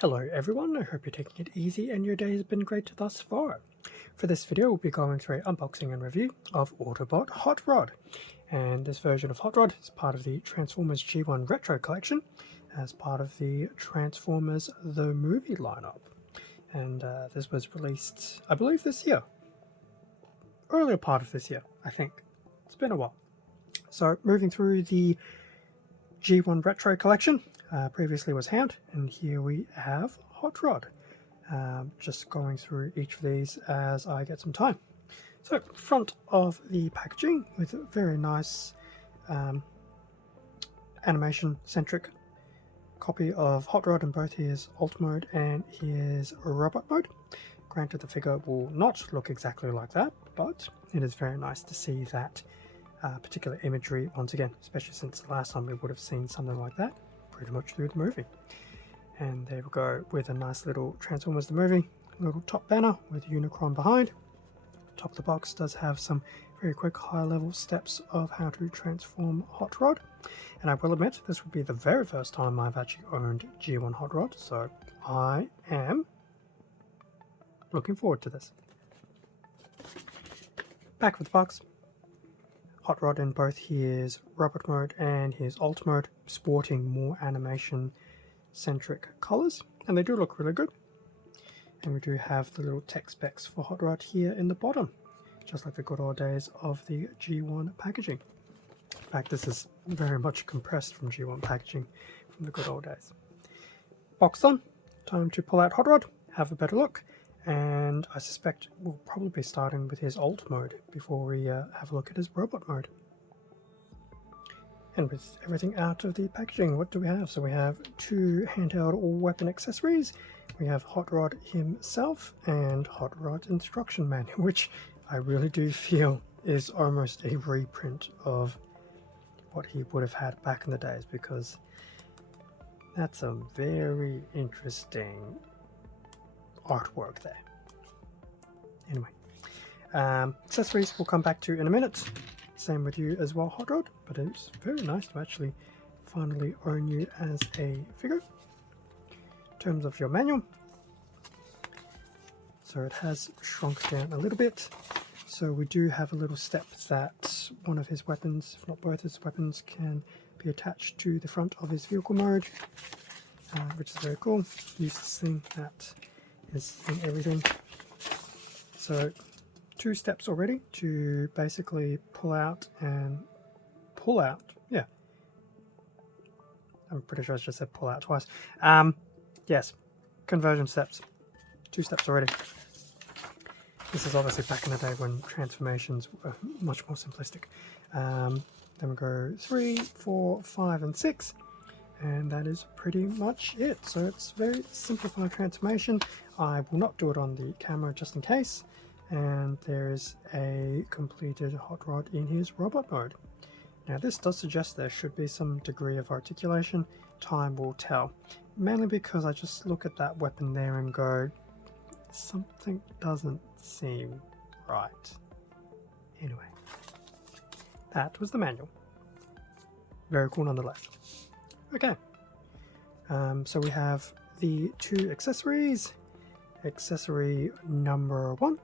Hello everyone, I hope you're taking it easy and your day has been great thus far. For this video we'll be going through an unboxing and review of Autobot Hot Rod. And this version of Hot Rod is part of the Transformers G1 Retro Collection as part of the Transformers The Movie lineup. And this was released, I believe this year. Earlier part of this year, I think. It's been a while. So moving through the G1 Retro Collection, previously was Hound, and here we have Hot Rod. Just going through each of these as I get some time. So, front of the packaging with a very nice animation-centric copy of Hot Rod in both his Alt mode and his Robot mode. Granted, the figure will not look exactly like that, but it is very nice to see that particular imagery once again, especially since the last time we would have seen something like that pretty much through the movie. And there we go with a nice little Transformers the movie little top banner with Unicron behind. Top of the box does have some very quick high level steps of how to transform Hot Rod, and I will admit this would be the very first time I've actually owned G1 Hot Rod, so I am looking forward to this. Back of the box, Hot Rod in both his Robot mode and his Alt mode, sporting more animation-centric colours, and they do look really good. And we do have the little tech specs for Hot Rod here in the bottom, just like the good old days of the G1 packaging. In fact, this is very much compressed from G1 packaging from the good old days. Box done, time to pull out Hot Rod, have a better look, and I suspect we'll probably be starting with his Alt mode before we have a look at his Robot mode. And with everything out of the packaging, what do we have? So we have two handheld weapon accessories. We have Hot Rod himself and Hot Rod instruction manual, which I really do feel is almost a reprint of what he would have had back in the days, because that's some very interesting artwork there. Anyway, accessories we'll come back to in a minute. Same with you as well, Hot Rod, but it's very nice to actually finally own you as a figure. In terms of your manual, so it has shrunk down a little bit. So we do have a little step that one of his weapons, if not both his weapons, can be attached to the front of his vehicle mode, which is very cool. Use this thing that is in everything. So 2 steps already to basically pull out, yeah. I'm pretty sure I just said pull out twice. Yes, conversion steps. 2 steps already. This is obviously back in the day when transformations were much more simplistic. Then we go 3, 4, 5, and 6. And that is pretty much it. So it's a very simplified transformation. I will not do it on the camera just in case. And there is a completed Hot Rod in his Robot mode. Now this does suggest there should be some degree of articulation. Time will tell. Mainly because I just look at that weapon there and go, something doesn't seem right. Anyway, that was the manual. Very cool nonetheless. Okay, so we have the 2 accessories. Accessory number 1.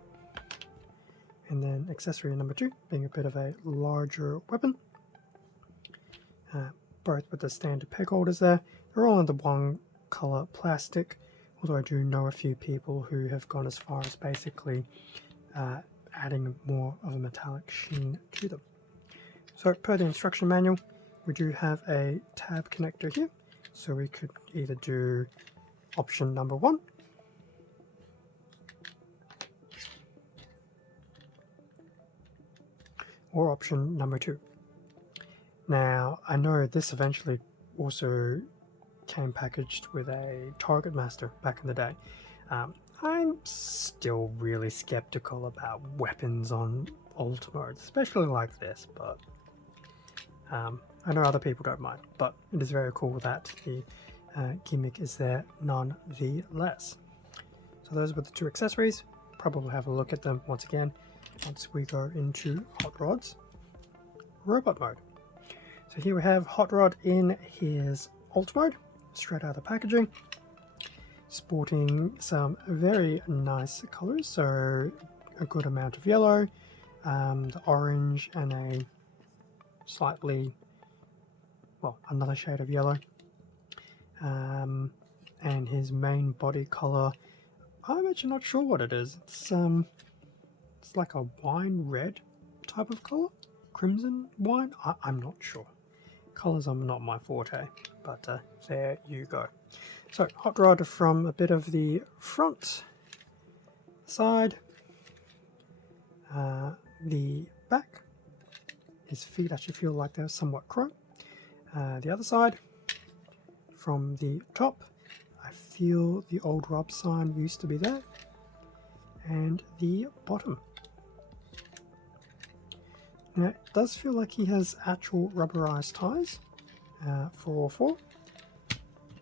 And then accessory number 2 being a bit of a larger weapon. Both with the standard peg holders there. They're all in the one color plastic, although I do know a few people who have gone as far as basically adding more of a metallic sheen to them. So per the instruction manual, we do have a tab connector here, so we could either do option number 1 or option number 2. Now, I know this eventually also came packaged with a Target Master back in the day. I'm still really skeptical about weapons on Alt mode, especially like this, but I know other people don't mind, but it is very cool that the gimmick is there nonetheless. So those were the 2 accessories. Probably have a look at them once again once we go into Hot Rod's Robot mode. So here we have Hot Rod in his Alt mode, straight out of the packaging. sporting some very nice colors, so a good amount of yellow, the orange, and a slightly, well, another shade of yellow. And his main body color, I'm actually not sure what it is. It's like a wine red type of color, crimson wine. I'm not sure. Colors are not my forte, but there you go. So Hot Rod from a bit of the front, side, the back. His feet actually feel like they're somewhat chrome. The other side, from the top, I feel the old Rob sign used to be there. And the bottom. Now it does feel like he has actual rubberized tires for all four.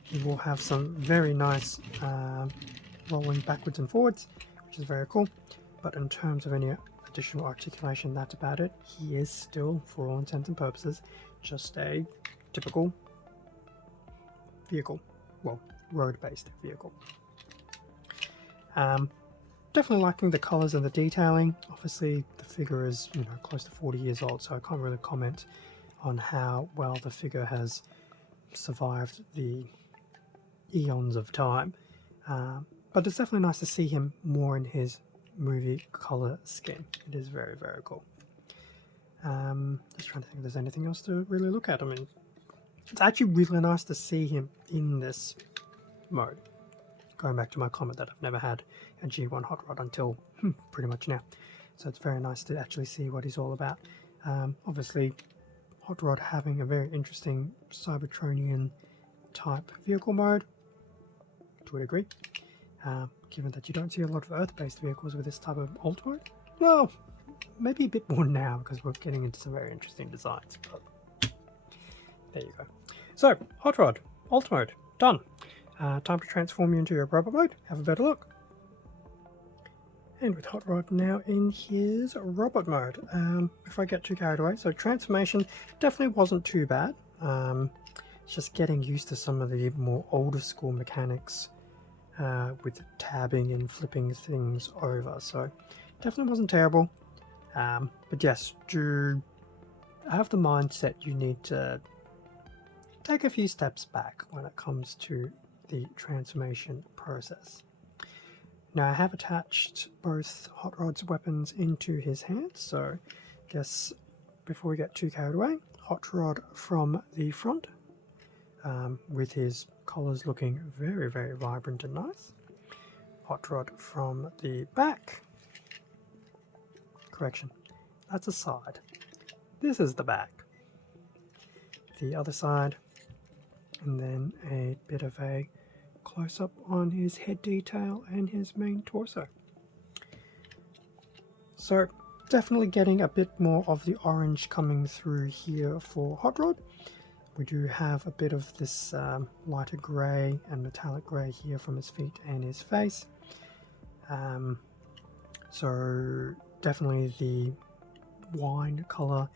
He will have some very nice rolling backwards and forwards, which is very cool. But in terms of any additional articulation, that's about it. He is still, for all intents and purposes, just a typical vehicle. Well, road-based vehicle. Definitely liking the colors and the detailing. Obviously, the figure is, you know, close to 40 years old, so I can't really comment on how well the figure has survived the eons of time. But it's definitely nice to see him more in his movie color scheme. It is very, very cool. Just trying to think if there's anything else to really look at. I mean, it's actually really nice to see him in this mode. Going back to my comment that I've never had a G1 Hot Rod until pretty much now. So it's very nice to actually see what he's all about. Obviously, Hot Rod having a very interesting Cybertronian type vehicle mode, to a degree. Given that you don't see a lot of Earth-based vehicles with this type of alt mode. Well, maybe a bit more now because we're getting into some very interesting designs. But there you go. So, Hot Rod, alt mode, done. Time to transform you into your robot mode. Have a better look. And with Hot Rod now in his robot mode. If I get too carried away, so transformation definitely wasn't too bad. It's just getting used to some of the more older school mechanics with tabbing and flipping things over. So definitely wasn't terrible. But yes, to have the mindset, you need to take a few steps back when it comes to the transformation process. Now I have attached both Hot Rod's weapons into his hands, so I guess before we get too carried away, Hot Rod from the front, with his collars looking very, very vibrant and nice. Hot Rod from the back. Correction, that's a side. This is the back. The other side, and then a bit of a close-up on his head detail and his main torso. So definitely getting a bit more of the orange coming through here for Hot Rod. We do have a bit of this lighter grey and metallic grey here from his feet and his face. So definitely the wine colour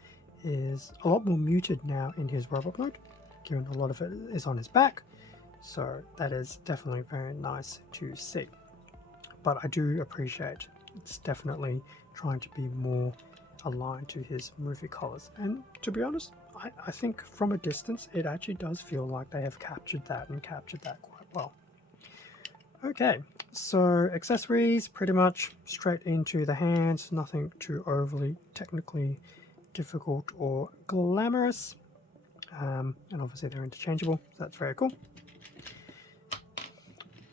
is a lot more muted now in his robot mode, given a lot of it is on his back. So that is definitely very nice to see. But I do appreciate it's definitely trying to be more aligned to his movie colors. And to be honest, I think from a distance, it actually does feel like they have captured that and captured that quite well. Okay, so accessories pretty much straight into the hands, nothing too overly technically difficult or glamorous. And obviously they're interchangeable, so that's very cool.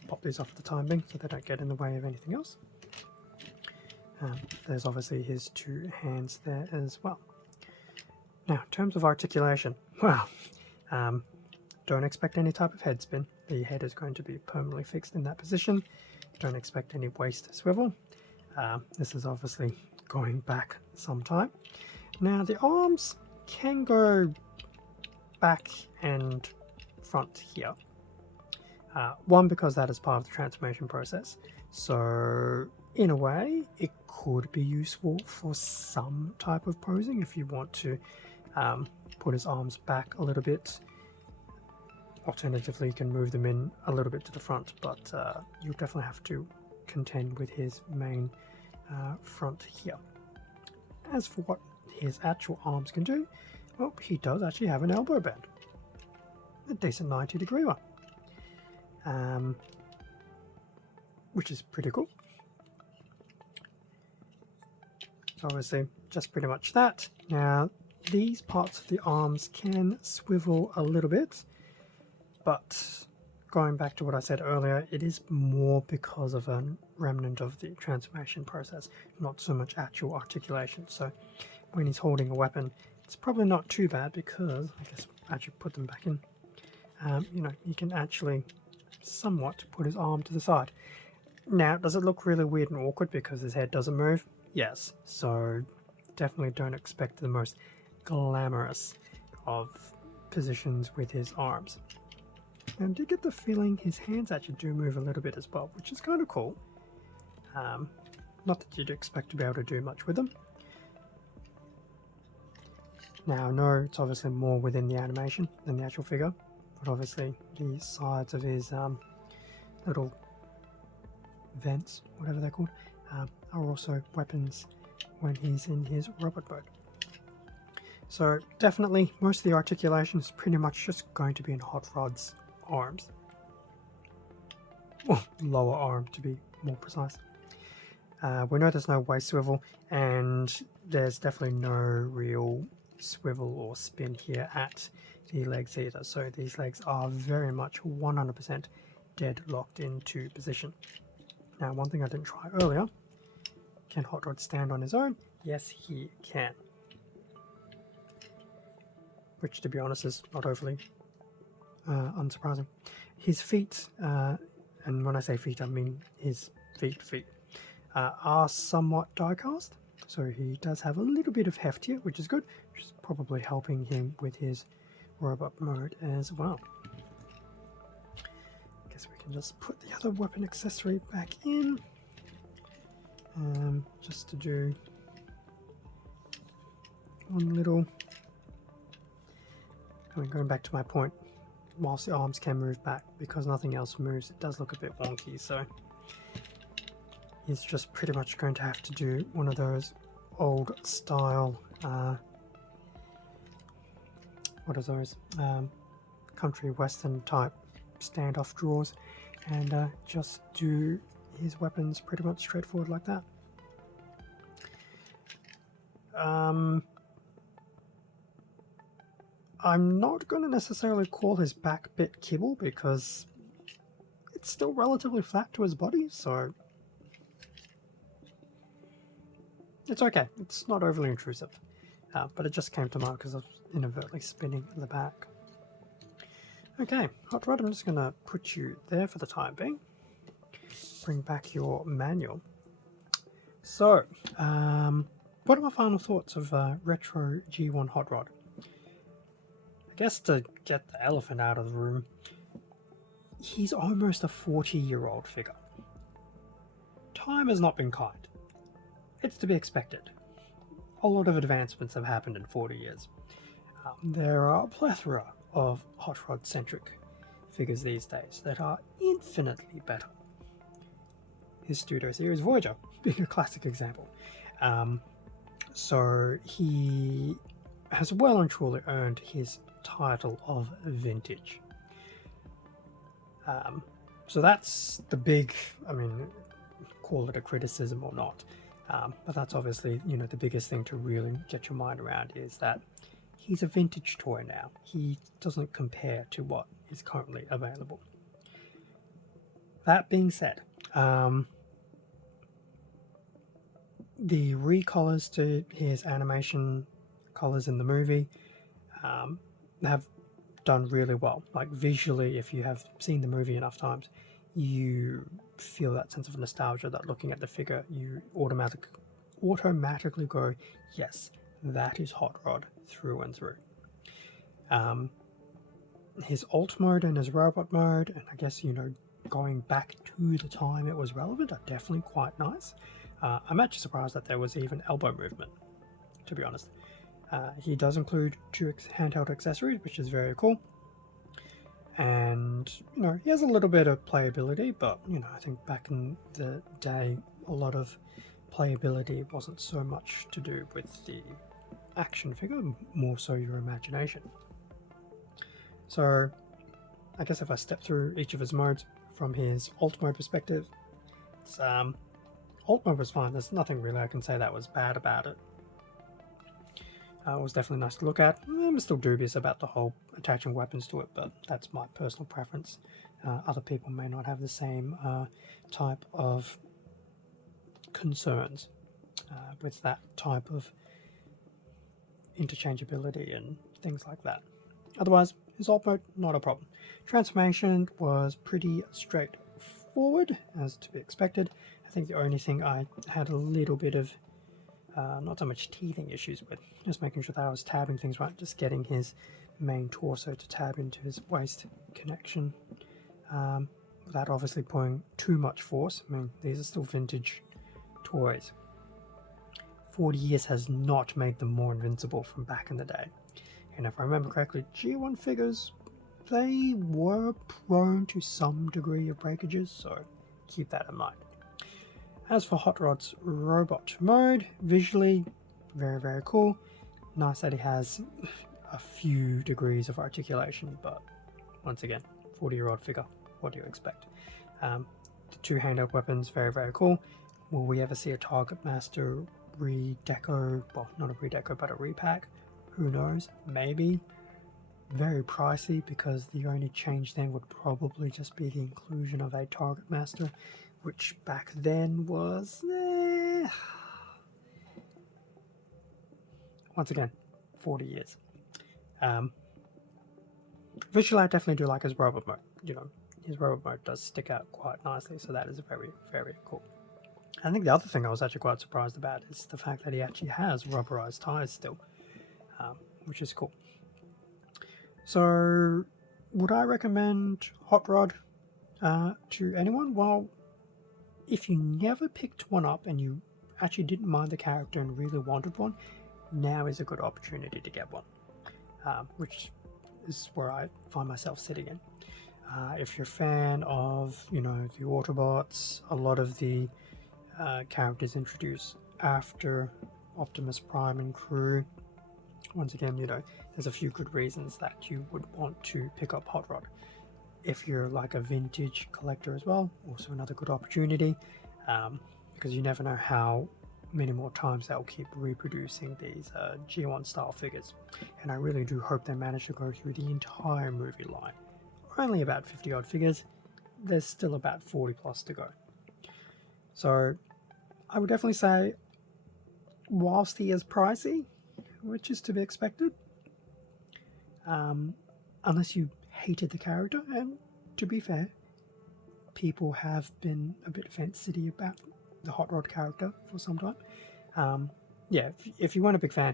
Pop these off for the time being so they don't get in the way of anything else. There's obviously his two hands there as well. Now, in terms of articulation, well, don't expect any type of head spin. The head is going to be permanently fixed in that position. Don't expect any waist swivel. This is obviously going back some time. Now, the arms can go back and front here. One, because that is part of the transformation process. So in a way, it could be useful for some type of posing if you want to put his arms back a little bit Alternatively, you can move them in a little bit to the front, but you'll definitely have to contend with his main front here. As for what his actual arms can do, well, he does actually have an elbow bend. A decent 90-degree one. Which is pretty cool. So obviously, just pretty much that. Now, these parts of the arms can swivel a little bit, but going back to what I said earlier, it is more because of a remnant of the transformation process, not so much actual articulation. So when he's holding a weapon, it's probably not too bad because, I guess, actually put them back in. You know, he can actually somewhat put his arm to the side. Now, does it look really weird and awkward because his head doesn't move? Yes, so definitely don't expect the most glamorous of positions with his arms. And I do get the feeling his hands actually do move a little bit as well, which is kind of cool. Not that you'd expect to be able to do much with them. Now, no, it's obviously more within the animation than the actual figure, but obviously the sides of his little vents, whatever they're called, are also weapons when he's in his robot mode. So definitely most of the articulation is pretty much just going to be in Hot Rod's arms. Well, lower arm to be more precise. We know there's no waist swivel, and there's definitely no real swivel or spin here at the legs either. So these legs are very much 100% dead locked into position. Now, one thing I didn't try earlier, can Hot Rod stand on his own? Yes, he can. Which, to be honest, is not overly unsurprising. His feet, and when I say feet, I mean his feet, are somewhat die-cast. So he does have a little bit of heft here, which is good, which is probably helping him with his robot mode as well. Guess we can just put the other weapon accessory back in, just to do one little. I mean, going back to my point, whilst the arms can move back, because nothing else moves, it does look a bit wonky. So he's just pretty much going to have to do one of those old style, what are those, country western type standoff drawers, and just do his weapons pretty much straightforward like that. I'm not going to necessarily call his back bit kibble because it's still relatively flat to his body, so it's okay. It's not overly intrusive, but it just came to mind because I was inadvertently spinning in the back. Okay, Hot Rod, I'm just going to put you there for the time being. Bring back your manual. So, what are my final thoughts of Retro G1 Hot Rod? I guess to get the elephant out of the room, he's almost a 40-year-old figure. Time has not been kind. It's to be expected. A lot of advancements have happened in 40 years. There are a plethora of Hot Rod-centric figures these days that are infinitely better. His Studio Series Voyager being a classic example. So he has well and truly earned his title of vintage. So that's the big, I mean, call it a criticism or not, but that's obviously, you know, the biggest thing to really get your mind around is that he's a vintage toy now. He doesn't compare to what is currently available. That being said, the recolors to his animation colors in the movie have done really well. Like visually, if you have seen the movie enough times, you feel that sense of nostalgia that looking at the figure, you automatically go, yes, that is Hot Rod through and through. His alt mode and his robot mode, and I guess, you know, going back to the time it was relevant, are definitely quite nice. I'm actually surprised that there was even elbow movement, to be honest. He does include 2 handheld accessories, which is very cool. And, you know, he has a little bit of playability, but, you know, I think back in the day, a lot of playability wasn't so much to do with the action figure, more so your imagination. So, I guess if I step through each of his modes from his alt mode perspective, it's, alt mode was fine. There's nothing really I can say that was bad about it. It was definitely nice to look at. I'm still dubious about the whole attaching weapons to it, but that's my personal preference. Other people may not have the same type of concerns with that type of interchangeability and things like that. Otherwise, his alt mode, not a problem. Transformation was pretty straightforward, as to be expected. I think the only thing I had a little bit of not so much teething issues with, just making sure that I was tabbing things right, just getting his main torso to tab into his waist connection without obviously putting too much force. I mean, these are still vintage toys. 40 years has not made them more invincible from back in the day. And if I remember correctly, G1 figures, they were prone to some degree of breakages, so keep that in mind. As for Hot Rod's robot mode, visually, very, very cool. Nice that he has a few degrees of articulation, but once again, 40-year-old figure, what do you expect? The two handheld weapons, very, very cool. Will we ever see a Target Master redeco? Well, not a redeco, but a repack? Who knows? Maybe. Very pricey, because the only change then would probably just be the inclusion of a Target Master, which back then was once again 40 years. Visually, I definitely do like his robot mode. You know, his robot mode does stick out quite nicely, so that is very, very cool. I think the other thing I was actually quite surprised about is the fact that he actually has rubberized tires still, which is cool. So, would I recommend Hot Rod to anyone? Well, if you never picked one up and you actually didn't mind the character and really wanted one, now is a good opportunity to get one, which is where I find myself sitting in. If you're a fan of, you know, the Autobots, a lot of the characters introduced after Optimus Prime and crew, once again, you know, there's a few good reasons that you would want to pick up Hot Rod. If you're like a vintage collector as well, also another good opportunity, because you never know how many more times they'll keep reproducing these G1 style figures. And I really do hope they manage to go through the entire movie line. Only about 50 odd figures, there's still about 40 plus to go. So I would definitely say, whilst he is pricey, which is to be expected, unless you hated the character, and to be fair, people have been a bit fence-sitty about the Hot Rod character for some time. Yeah, if you weren't a big fan,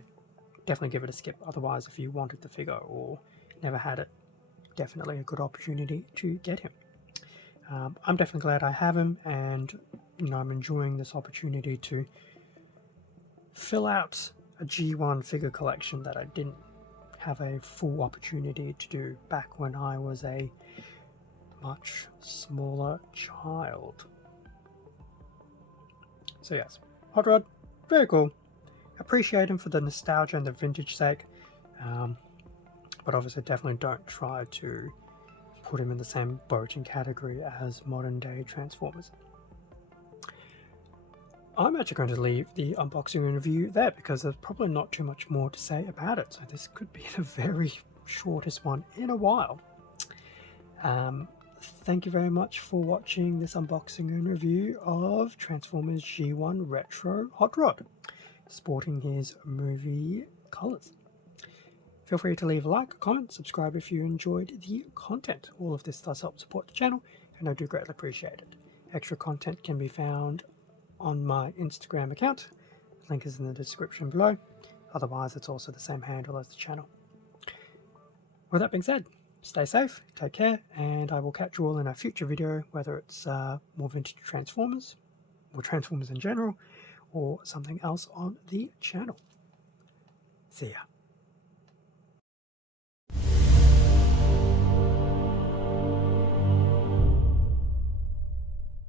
definitely give it a skip. Otherwise, if you wanted the figure or never had it, definitely a good opportunity to get him. I'm definitely glad I have him, and you know, I'm enjoying this opportunity to fill out a G1 figure collection that I didn't have a full opportunity to do back when I was a much smaller child. So yes, Hot Rod, very cool. Appreciate him for the nostalgia and the vintage sake, but obviously definitely don't try to put him in the same boat and category as modern day Transformers. I'm actually going to leave the unboxing and review there because there's probably not too much more to say about it, so this could be the very shortest one in a while. Thank you very much for watching this unboxing and review of Transformers G1 Retro Hot Rod, sporting his movie colours. Feel free to leave a like, a comment, subscribe if you enjoyed the content. All of this does help support the channel, and I do greatly appreciate it. Extra content can be found on my Instagram account. The link is in the description below. Otherwise, it's also the same handle as the channel. With that being said, stay safe, take care, and I will catch you all in a future video, whether it's more vintage Transformers, or Transformers in general, or something else on the channel. See ya.